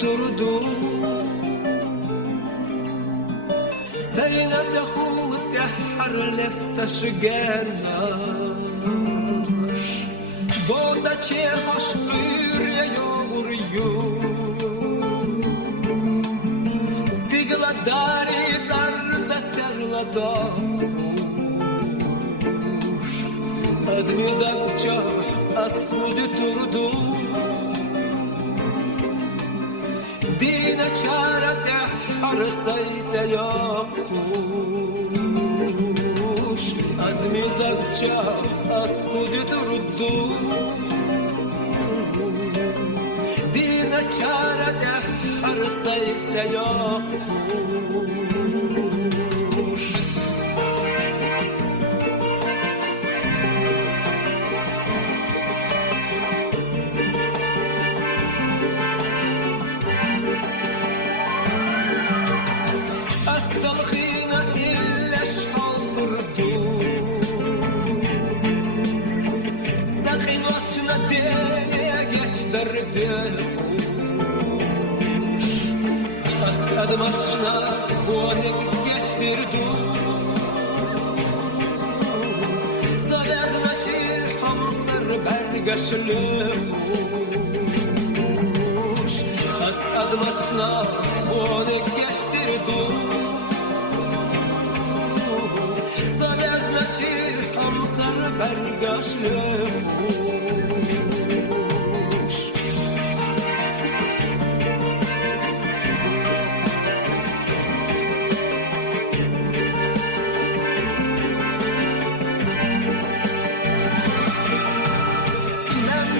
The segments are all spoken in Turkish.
durdu سينا تخوت تحر لستشجناش Borda çehoş ürye yoğuruyor Stigla dari zarza serla doş Admidakça askudu turdu Dina çara dehar sayca yokmuş Admidakça askudu turdu Dina çara dehar sayca yokmuş Astalkhina illeş halkurdu Sakın başına demeye geçtirdi Askadım başına onu geçtirdi Stavyazna çirham sır bergaşlımış Askadım başına onu geçtirdi Stavyazna çirham sır bergaşlımış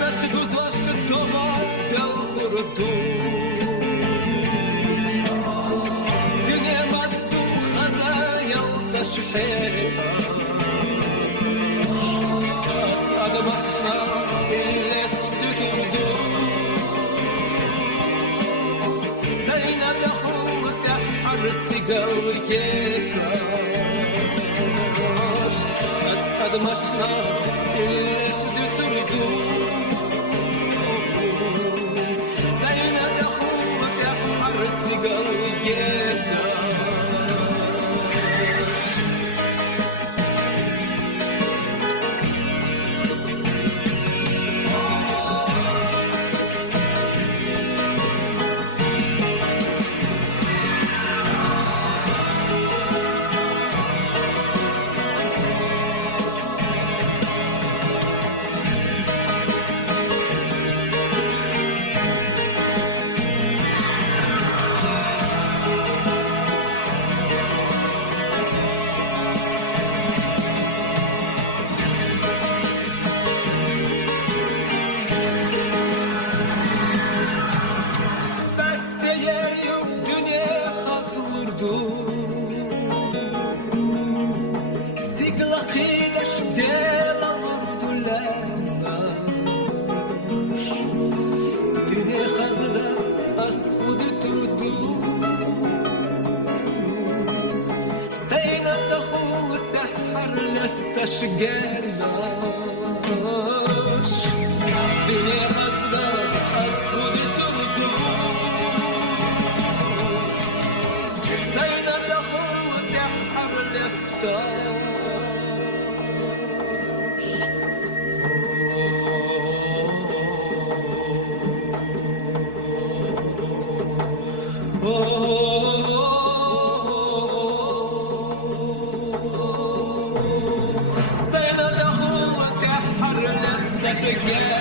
Naši guzlaši doma bel kurdu Dünyama duhaza yaltaş heta Asadı başına illeş düdürdü Seyna dahu tehar istigal yekaş Asadı başına illeş düdürdü Seyna dahu tehar istigal yekaş Stigla qidash dela vurdulandash Dünya hazda askudu turdu Seyna dahu tehar lestash gernash Dünya hazda askudu turdu Seyna dahu tehar lestash Seyna dahu tehar lestash